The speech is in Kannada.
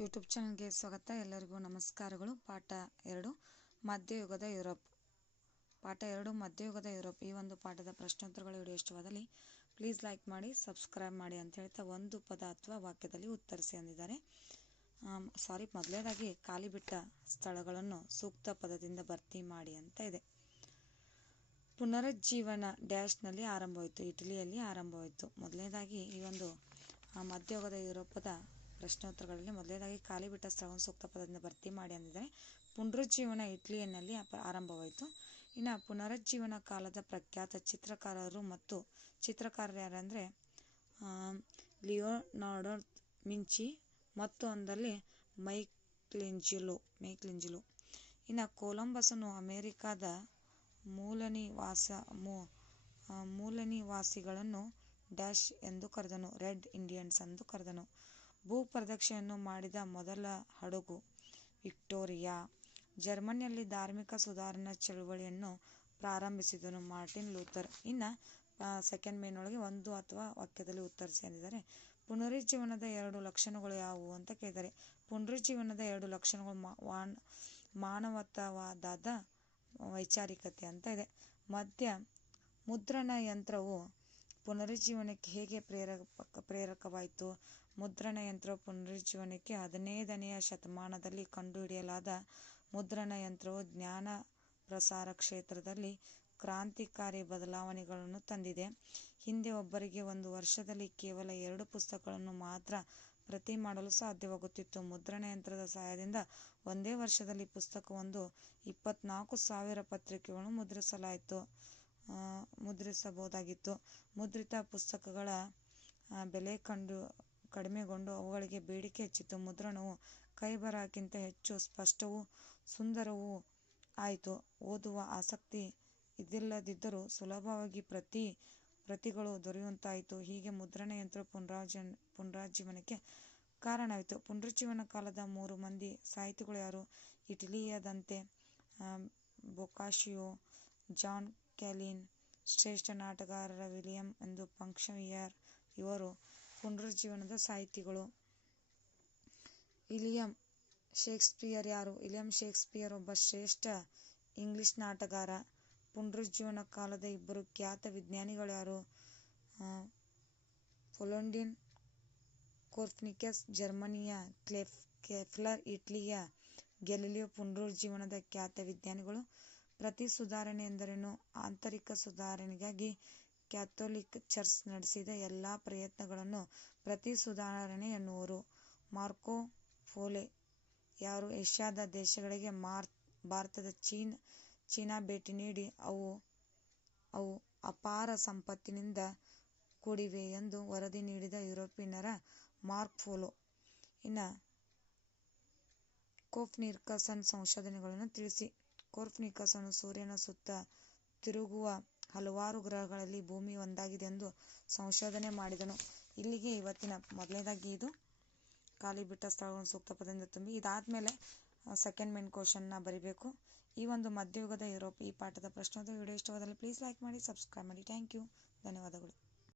ಯೂಟ್ಯೂಬ್ ಚಾನಲ್ಗೆ ಸ್ವಾಗತ. ಎಲ್ಲರಿಗೂ ನಮಸ್ಕಾರಗಳು. ಪಾಠ ಎರಡು, ಮಧ್ಯಯುಗದ ಯುರೋಪ್. ಪಾಠ ಎರಡು, ಮಧ್ಯಯುಗದ ಯುರೋಪ್. ಈ ಒಂದು ಪಾಠದ ಪ್ರಶ್ನೋತ್ತರಗಳು ವಿಡಿಯೋ ಇಷ್ಟವಾದಲ್ಲಿ ಪ್ಲೀಸ್ ಲೈಕ್ ಮಾಡಿ ಸಬ್ಸ್ಕ್ರೈಬ್ ಮಾಡಿ ಅಂತ ಹೇಳ್ತಾ ಒಂದು ಪದ ಅಥವಾ ವಾಕ್ಯದಲ್ಲಿ ಉತ್ತರಿಸಿ ಅಂದಿದ್ದಾರೆ. ಸಾರಿ ಮೊದಲೇದಾಗಿ ಖಾಲಿ ಬಿಟ್ಟ ಸ್ಥಳಗಳನ್ನು ಸೂಕ್ತ ಪದದಿಂದ ಭರ್ತಿ ಮಾಡಿ ಅಂತ ಇದೆ. ಪುನರುಜ್ಜೀವನ ಡ್ಯಾಶ್ನಲ್ಲಿ ಆರಂಭವಾಯಿತು. ಇಟಲಿಯಲ್ಲಿ ಆರಂಭವಾಯಿತು. ಮೊದಲನೇದಾಗಿ ಈ ಒಂದು ಮಧ್ಯಯುಗದ ಯುರೋಪದ ಪ್ರಶ್ನೋತ್ತರಗಳಲ್ಲಿ ಮೊದಲನೇದಾಗಿ ಖಾಲಿ ಬಿಟ್ಟ ಸ್ಥಳವನ್ನು ಸೂಕ್ತ ಪದದಿಂದ ಭರ್ತಿ ಮಾಡಿ ಅಂದಿದ್ದಾರೆ ಪುನರುಜ್ಜೀವನ ಇಟ್ಲಿಯನ್ನಲ್ಲಿ ಆರಂಭವಾಯಿತು. ಇನ್ನು ಪುನರುಜ್ಜೀವನ ಕಾಲದ ಪ್ರಖ್ಯಾತ ಚಿತ್ರಕಾರರು ಮತ್ತು ಚಿತ್ರಕಾರರು ಯಾರಂದರೆ ಲಿಯೋನಾರ್ಡೋ ಮಿಂಚಿ ಮತ್ತು ಒಂದಲ್ಲಿ ಮೈಕ್ಲೆಂಜಿಲೋ ಮೈಕ್ಲೆಂಜಿಲೋ ಇನ್ನು ಕೊಲಂಬಸನು ಅಮೇರಿಕಾದ ಮೂಲನಿವಾಸ ಮೂಲನಿವಾಸಿಗಳನ್ನು ಡ್ಯಾಶ್ ಎಂದು ಕರೆದನು, ರೆಡ್ ಇಂಡಿಯನ್ಸ್ ಎಂದು ಕರೆದನು. ಭೂಪ್ರದಕ್ಷಿಣೆಯನ್ನು ಮಾಡಿದ ಮೊದಲ ಹಡಗು ವಿಕ್ಟೋರಿಯಾ. ಜರ್ಮನಿಯಲ್ಲಿ ಧಾರ್ಮಿಕ ಸುಧಾರಣಾ ಚಳುವಳಿಯನ್ನು ಪ್ರಾರಂಭಿಸಿದನು ಮಾರ್ಟಿನ್ ಲೂಥರ್. ಇನ್ನು ಸೆಕೆಂಡ್ ಮೇನ್ ಒಳಗೆ ಒಂದು ಅಥವಾ ವಾಕ್ಯದಲ್ಲಿ ಉತ್ತರಿಸಿ ಅಂದಿದ್ದಾರೆ ಪುನರುಜ್ಜೀವನದ ಎರಡು ಲಕ್ಷಣಗಳು ಯಾವುವು ಅಂತ ಕೇಳಿದ್ದಾರೆ ಪುನರುಜ್ಜೀವನದ ಎರಡು ಲಕ್ಷಣಗಳು ಮಾ- ವಾನ್- ಮಾನವತಾವಾದದ ವೈಚಾರಿಕತೆ ಅಂತ ಇದೆ. ಮಧ್ಯ ಮುದ್ರಣ ಯಂತ್ರವು ಪುನರುಜ್ಜೀವನಕ್ಕೆ ಹೇಗೆ ಪ್ರೇರಕ, ಪ್ರೇರಕವಾಯಿತು? ಮುದ್ರಣ ಯಂತ್ರ ಪುನರುಜ್ಜೀವನಕ್ಕೆ ಹದಿನೈದನೆಯ ಶತಮಾನದಲ್ಲಿ ಕಂಡುಹಿಡಿಯಲಾದ ಮುದ್ರಣ ಯಂತ್ರವು ಜ್ಞಾನ ಪ್ರಸಾರ ಕ್ಷೇತ್ರದಲ್ಲಿ ಕ್ರಾಂತಿಕಾರಿ ಬದಲಾವಣೆಗಳನ್ನು ತಂದಿದೆ. ಹಿಂದೆ ಒಬ್ಬರಿಗೆ ಒಂದು ವರ್ಷದಲ್ಲಿ ಕೇವಲ ಎರಡು ಪುಸ್ತಕಗಳನ್ನು ಮಾತ್ರ ಪ್ರತಿ ಮಾಡಲು ಸಾಧ್ಯವಾಗುತ್ತಿತ್ತು. ಮುದ್ರಣ ಯಂತ್ರದ ಸಹಾಯದಿಂದ ಒಂದೇ ವರ್ಷದಲ್ಲಿ ಪುಸ್ತಕವೊಂದು ಇಪ್ಪತ್ನಾಲ್ಕು ಸಾವಿರ ಪತ್ರಿಕೆಗಳನ್ನು ಮುದ್ರಿಸಲಾಯಿತು ಮುದ್ರಿಸಬಹುದಾಗಿತ್ತು. ಮುದ್ರಿತ ಪುಸ್ತಕಗಳ ಬೆಲೆ ಕಂಡು ಕಡಿಮೆಗೊಂಡು ಅವುಗಳಿಗೆ ಬೇಡಿಕೆ ಹೆಚ್ಚಿತು ಮುದ್ರಣವು ಕೈಬರಹಕ್ಕಿಂತ ಹೆಚ್ಚು ಸ್ಪಷ್ಟವೂ ಸುಂದರವೂ ಆಯಿತು. ಓದುವ ಆಸಕ್ತಿ ಇದಿಲ್ಲದಿದ್ದರೂ ಸುಲಭವಾಗಿ ಪ್ರತಿ ಪ್ರತಿಗಳು ದೊರೆಯುವಂತಾಯಿತು. ಹೀಗೆ ಮುದ್ರಣ ಯಂತ್ರ ಪುನರಾಜ ಪುನರಾಜೀವನಕ್ಕೆ ಕಾರಣವಾಯಿತು. ಪುನರುಜ್ಜೀವನ ಕಾಲದ ಮೂರು ಮಂದಿ ಸಾಹಿತಿಗಳು ಯಾರು? ಇಟಲಿಯದಂತೆ ಬೊಕಾಶಿಯೋ ಜಾನ್ ಕ್ಯಾಲಿನ್, ಶ್ರೇಷ್ಠ ನಾಟಗಾರರ ವಿಲಿಯಂ ಎಂದು ಪಂಕ್ಷಿಯರ್ ಇವರು. ಪುನರುಜ್ಜೀವನದ ಸಾಹಿತಿಗಳು. ವಿಲಿಯಂ ಶೇಕ್ಸ್ಪಿಯರ್ ಯಾರು? ವಿಲಿಯಂ ಶೇಕ್ಸ್ಪಿಯರ್ ಒಬ್ಬ ಶ್ರೇಷ್ಠ ಇಂಗ್ಲಿಷ್ ನಾಟಗಾರ ಪುನರುಜ್ಜೀವನ ಕಾಲದ ಇಬ್ಬರು ಖ್ಯಾತ ವಿಜ್ಞಾನಿಗಳು ಯಾರು? ಪೊಲೊಂಡಿನ್ ಕೋರ್ಫ್ನಿಕಸ್ ಜರ್ಮನಿಯ ಕ್ಲೆಫ್, ಕೆಫ್ಲರ್, ಇಟ್ಲಿಯ ಗೆಲಿಲಿಯೋ ಪುನರುಜ್ಜೀವನದ ಖ್ಯಾತ ವಿಜ್ಞಾನಿಗಳು. ಪ್ರತಿ ಸುಧಾರಣೆ ಎಂದರೇನು? ಆಂತರಿಕ ಸುಧಾರಣೆಗಾಗಿ ಕ್ಯಾಥೋಲಿಕ್ ಚರ್ಚ್ ನಡೆಸಿದ ಎಲ್ಲ ಪ್ರಯತ್ನಗಳನ್ನು ಪ್ರತಿ ಸುಧಾರಣೆ ಎನ್ನುವರು ಮಾರ್ಕೋ ಫೋಲೆ ಯಾರು ಏಷ್ಯಾದ ದೇಶಗಳಿಗೆ ಭಾರತದ ಚೀನ್, ಚೀನಾ ಭೇಟಿ ನೀಡಿ ಅವು ಅವು ಅಪಾರ ಸಂಪತ್ತಿನಿಂದ ಕೂಡಿವೆ ಎಂದು ವರದಿ ನೀಡಿದ ಯುರೋಪಿಯನ್ನರ ಮಾರ್ಕ್ ಇನ್ನು ನಿರ್ಕಸನ್ ಸಂಶೋಧನೆಗಳನ್ನು ತಿಳಿಸಿ. ಕೋರ್ಫ್ನಿಕಸನು ಸೂರ್ಯನ ಸುತ್ತ ತಿರುಗುವ ಹಲವಾರು ಗ್ರಹಗಳಲ್ಲಿ ಭೂಮಿ ಒಂದಾಗಿದೆ ಎಂದು ಸಂಶೋಧನೆ ಮಾಡಿದನು. ಇಲ್ಲಿಗೆ ಇವತ್ತಿನ ಮೊದಲನೇದಾಗಿ ಇದು. ಖಾಲಿ ಬಿಟ್ಟ ಸ್ಥಳವನ್ನು ಸೂಕ್ತ ಪದದಿಂದ ತುಂಬಿ. ಇದಾದಮೇಲೆ ಸೆಕೆಂಡ್ ಮೇನ್ ಕ್ವಶನ್ನ ಬರಿಬೇಕು. ಈ ಒಂದು ಮಧ್ಯಯುಗದ ಯುರೋಪ್ ಈ ಪಾಠದ ಪ್ರಶ್ನೋತ್ತರ ವಿಡಿಯೋ ಇಷ್ಟವಾದಲ್ಲಿ ಪ್ಲೀಸ್ ಲೈಕ್ ಮಾಡಿ ಸಬ್ಸ್ಕ್ರೈಬ್ ಮಾಡಿ. ಥ್ಯಾಂಕ್ ಯು ಧನ್ಯವಾದಗಳು.